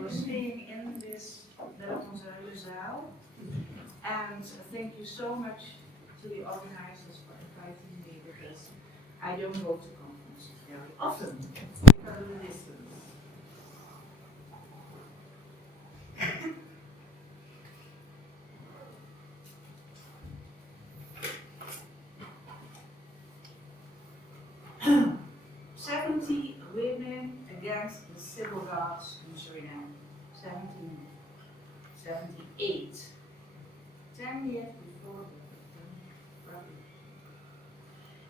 We're staying in this zaal. And thank you so much to the organizers for inviting me, because I don't go to conferences very often because of the distance. Women against the civil guards in Suriname, 1778. 10 years before the Republic.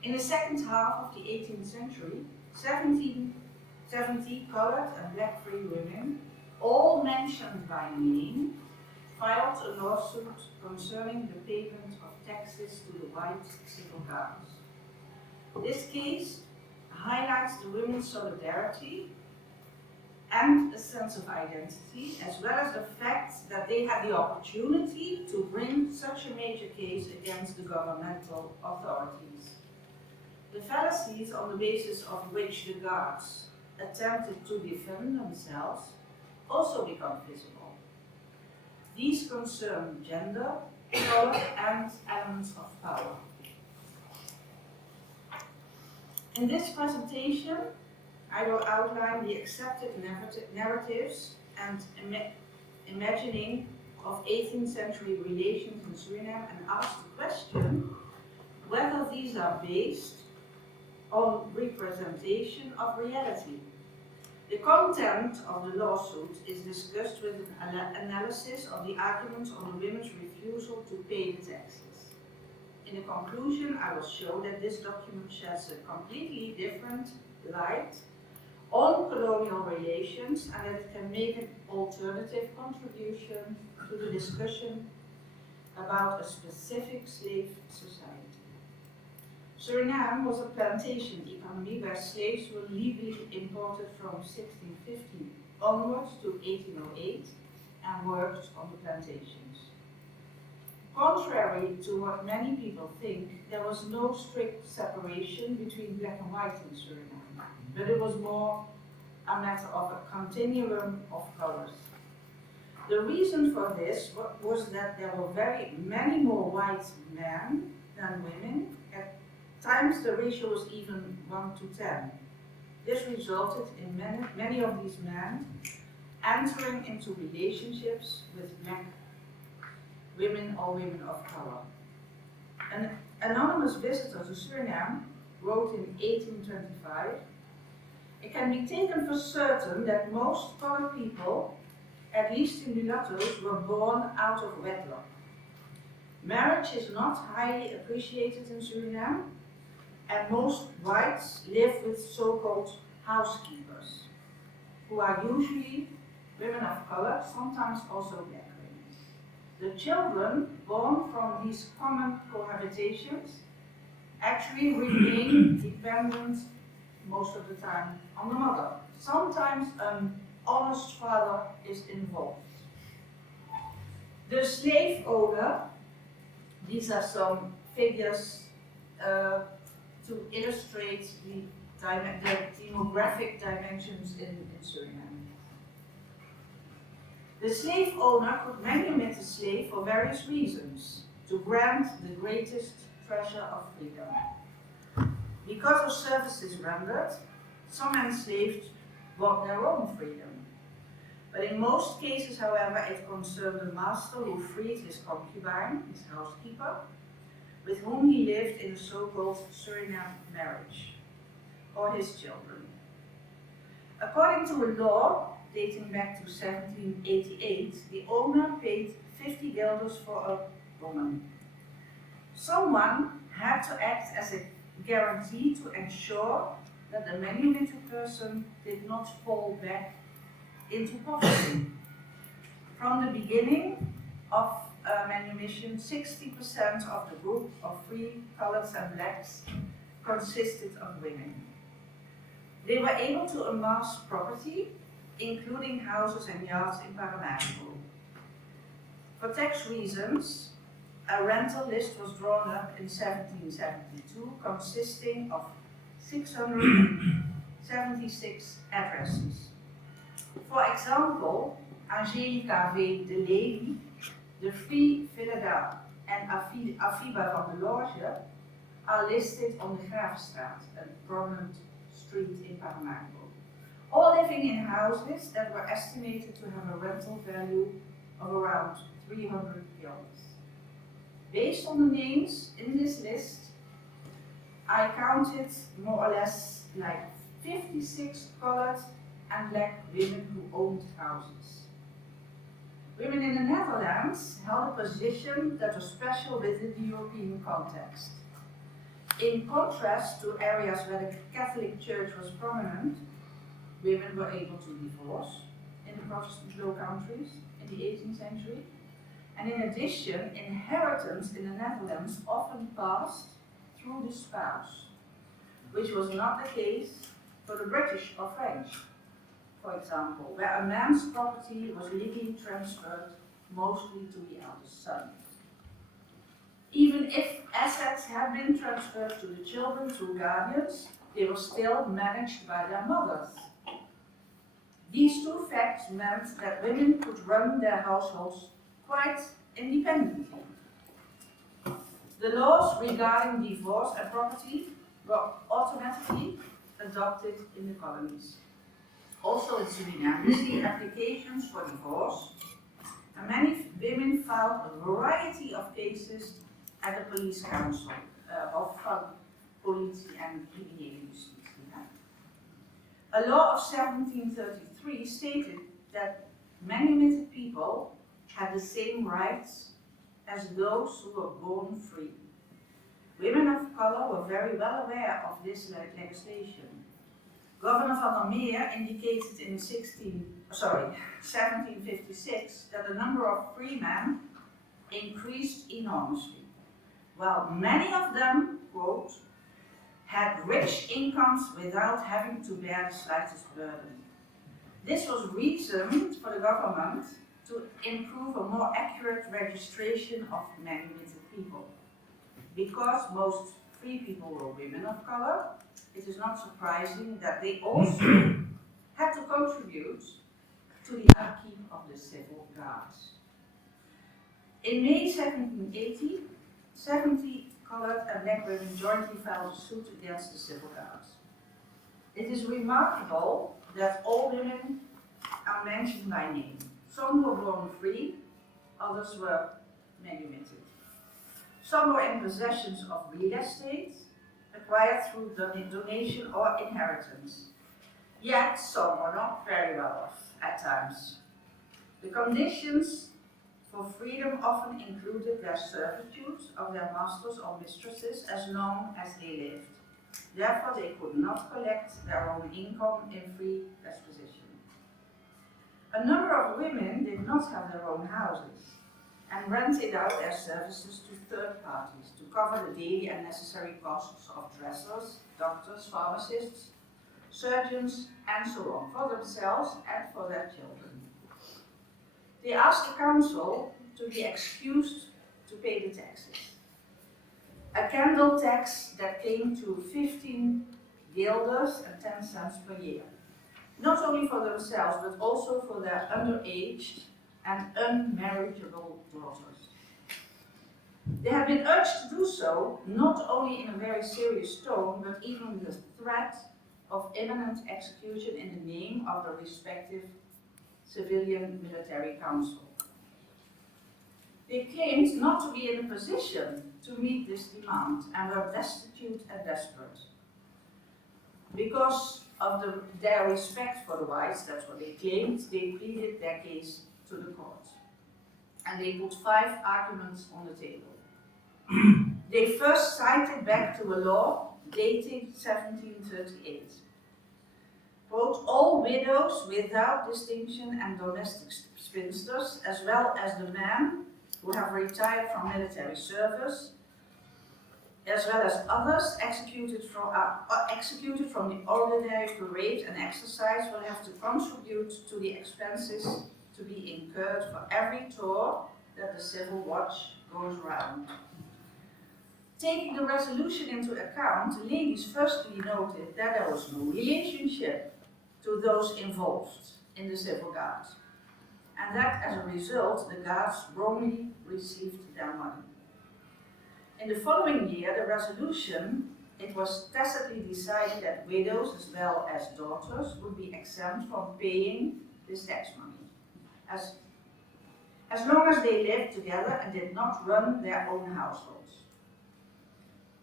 In the second half of the 18th century, 1770 colored and black free women, all mentioned by name, filed a lawsuit concerning the payment of taxes to the white civil guards. This case highlights the women's solidarity and a sense of identity, as well as the fact that they had the opportunity to bring such a major case against the governmental authorities. The fallacies on the basis of which the guards attempted to defend themselves also become visible. These concern gender, color, and elements of power. In this presentation, I will outline the accepted narratives and imagining of 18th century relations in Suriname, and ask the question whether these are based on representation of reality. The content of the lawsuit is discussed with an analysis of the arguments on the women's refusal to pay the taxes. In the conclusion, I will show that this document sheds a completely different light on colonial relations, and that it can make an alternative contribution to the discussion about a specific slave society. Suriname was a plantation economy where slaves were legally imported from 1650 onwards to 1808 and worked on the plantations. Contrary to what many people think, there was no strict separation between black and white in Suriname, but it was more a matter of a continuum of colors. The reason for this was that there were very many more white men than women. At times the ratio was even 1 to 10. This resulted in many of these men entering into relationships with black women or women of color. An anonymous visitor to Suriname wrote in 1825, "It can be taken for certain that most colored people, at least in mulattoes, were born out of wedlock. Marriage is not highly appreciated in Suriname, and most whites live with so-called housekeepers, who are usually women of color, sometimes also black. The children born from these common cohabitations actually remain dependent most of the time on the mother. Sometimes an honest father is involved." The slave owner, these are some figures to illustrate the demographic dimensions in Suriname. The slave owner could manumit the slave for various reasons, to grant the greatest treasure of freedom. Because of services rendered, some enslaved want their own freedom. But in most cases, however, it concerned the master who freed his concubine, his housekeeper, with whom he lived in a so-called Suriname marriage, or his children. According to a law dating back to 1788, the owner paid 50 guilders for a woman. Someone had to act as a guarantee to ensure that the manumitted person did not fall back into poverty. From the beginning of manumission, 60% of the group of free coloreds and blacks consisted of women. They were able to amass property, including houses and yards in Paramaribo. For tax reasons, a rental list was drawn up in 1772, consisting of 676 addresses. For example, Angelica V. de Lely, the Free Philida, and Afiba van der Loge are listed on the Graafstraat, a prominent street in Paramaribo, all living in houses that were estimated to have a rental value of around 300 guilders. Based on the names in this list, I counted more or less like 56 colored and black women who owned houses. Women in the Netherlands held a position that was special within the European context. In contrast to areas where the Catholic Church was prominent, women were able to divorce in the Protestant Low Countries in the 18th century. And in addition, inheritance in the Netherlands often passed through the spouse, which was not the case for the British or French, for example, where a man's property was legally transferred mostly to the eldest son. Even if assets had been transferred to the children through guardians, they were still managed by their mothers. These two facts meant that women could run their households quite independently. The laws regarding divorce and property were automatically adopted in the colonies. Also in Suriname, we see applications for divorce, and many women filed a variety of cases at the police council of politie en criminele justitie. A law of 1733 stated that manumitted people had the same rights as those who were born free. Women of color were very well aware of this legislation. Governor van der Meer indicated in 1756 that the number of free men increased enormously, while many of them, quote, had rich incomes without having to bear the slightest burden. This was reason for the government to improve a more accurate registration of manumitted people. Because most free people were women of color, it is not surprising that they also had to contribute to the upkeep of the civil guards. In May 1780, 70 colored and black women jointly filed a suit against the civil guards. It is remarkable that all women are mentioned by name. Some were born free, others were manumitted. Some were in possessions of real estate, acquired through donation or inheritance. Yet some were not very well off at times. The conditions for freedom often included their servitude of their masters or mistresses as long as they lived. Therefore, they could not collect their own income in free disposition. A number of women did not have their own houses and rented out their services to third parties to cover the daily and necessary costs of dressers, doctors, pharmacists, surgeons, and so on, for themselves and for their children. They asked the council to be excused to pay the taxes. A candle tax that came to 15 guilders and 10 cents per year. Not only for themselves, but also for their underaged and unmarriageable daughters. They have been urged to do so, not only in a very serious tone, but even with the threat of imminent execution in the name of the respective civilian military council. They claimed not to be in a position to meet this demand and were destitute and desperate. Because of their respect for the whites, that's what they claimed, they pleaded their case to the court. And they put 5 arguments on the table. They first cited back to a law dating 1738. Quote, all widows without distinction and domestic spinsters, as well as the men who have retired from military service, as well as others executed from the ordinary parade and exercise, will have to contribute to the expenses to be incurred for every tour that the civil watch goes round. Taking the resolution into account, the ladies firstly noted that there was no relationship to those involved in the civil guard. And that, as a result, the guards wrongly received their money. In the following year, the resolution, it was tacitly decided that widows as well as daughters would be exempt from paying this tax money, as long as they lived together and did not run their own households.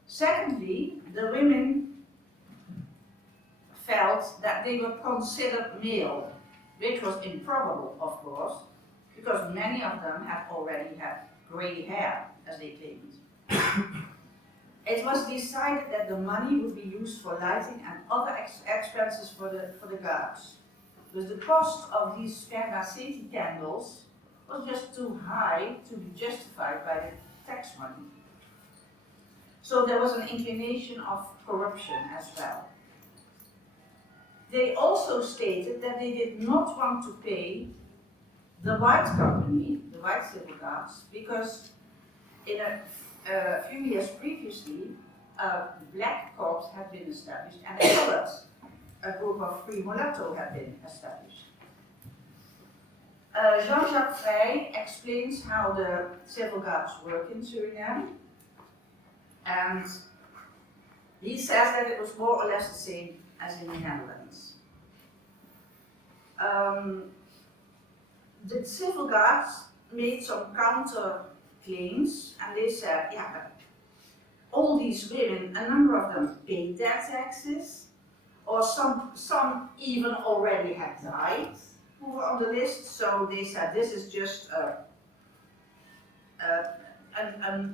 Secondly, the women felt that they were considered male, which was improbable, of course, because many of them had already had grey hair, as they claimed. It was decided that the money would be used for lighting and other expenses for the guards, because the cost of these spermaceti candles was just too high to be justified by the tax money. So there was an inclination of corruption as well. They also stated that they did not want to pay the white company, the white civil guards, because in a few years previously, a black corps had been established and a colored, a group of free mulatto had been established. Jean-Jacques Frey explains how the civil guards work in Suriname, and he says that it was more or less the same as in the Netherlands. The civil guards made some counter claims, and they said, yeah, but all these women, a number of them paid their taxes, or some even already had died who were on the list, so they said this is just a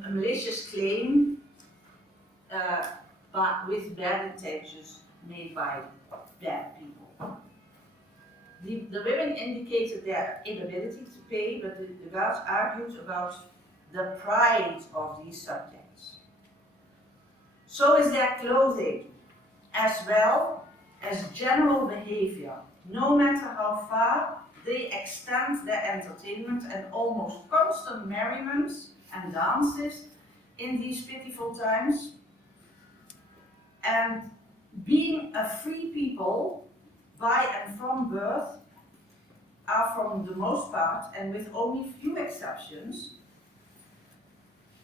malicious claim, but with bad intentions made by bad people. The women indicated their inability to pay, but the guards argued about the pride of these subjects. So is their clothing, as well as general behavior, no matter how far they extend their entertainment and almost constant merriments and dances in these pitiful times. And being a free people, by and from birth, are from the most part, and with only few exceptions,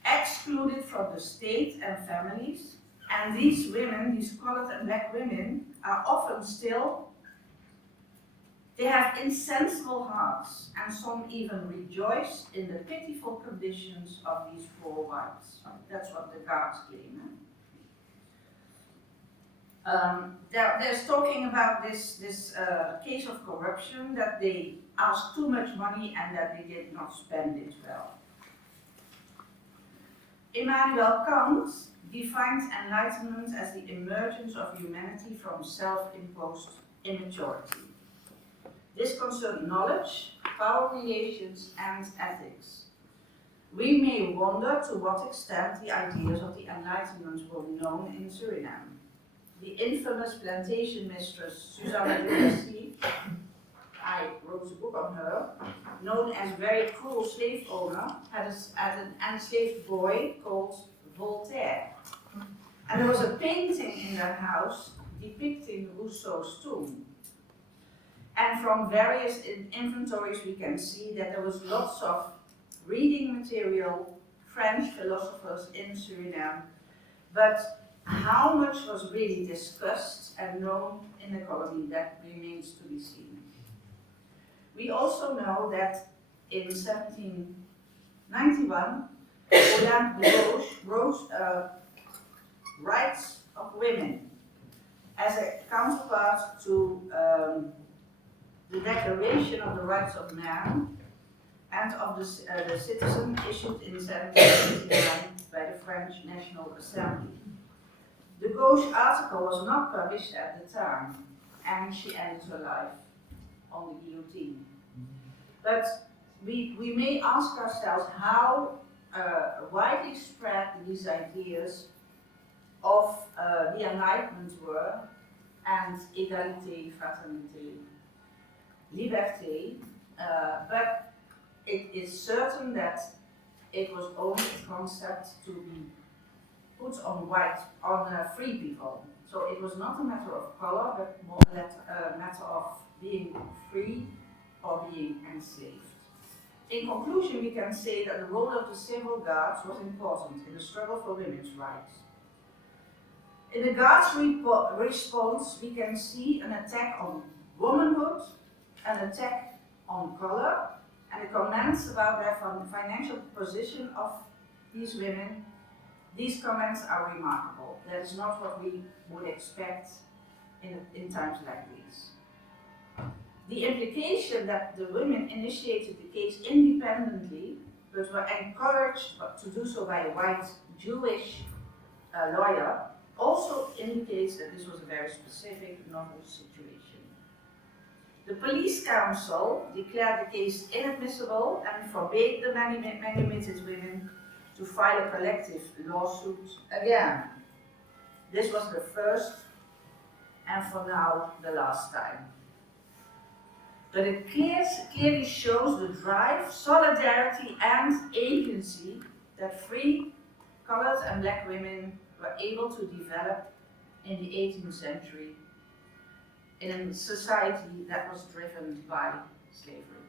excluded from the state and families, and these women, these colored and black women, are often still, they have insensible hearts, and some even rejoice in the pitiful conditions of these poor whites. That's what the guards claim. There's talking about this case of corruption, that they asked too much money and that they did not spend it well. Immanuel Kant defines enlightenment as the emergence of humanity from self-imposed immaturity. This concerns knowledge, power relations, and ethics. We may wonder to what extent the ideas of the Enlightenment were known in Suriname. The infamous plantation mistress Susanne de, I wrote a book on her, known as very cruel slave owner, had an enslaved boy called Voltaire. And there was a painting in their house depicting Rousseau's tomb. And from various inventories we can see that there was lots of reading material, French philosophers in Suriname, but how much was really discussed and known in the colony, that remains to be seen. We also know that in 1791, Hilde Neus wrote Rights of Women as a counterpart to the Declaration of the Rights of Man and of the Citizen issued in 1789 by the French National Assembly. The Gauche article was not published at the time, and she ended her life on the guillotine. But we may ask ourselves how widely spread these ideas of the Enlightenment were, and égalité, fraternité, liberté, but it is certain that it was only a concept to be put on free people. So it was not a matter of color, but more a matter of being free or being enslaved. In conclusion, we can say that the role of the civil guards was important in the struggle for women's rights. In the guards' response, we can see an attack on womanhood, an attack on color, and the comments about their financial position of these women. These comments are remarkable. That is not what we would expect in times like these. The implication that the women initiated the case independently, but were encouraged to do so by a white Jewish lawyer, also indicates that this was a very specific, novel situation. The police council declared the case inadmissible and forbade the manumitted women to file a collective lawsuit again. This was the first and for now the last time. But it clearly shows the drive, solidarity, and agency that free colored and black women were able to develop in the 18th century in a society that was driven by slavery.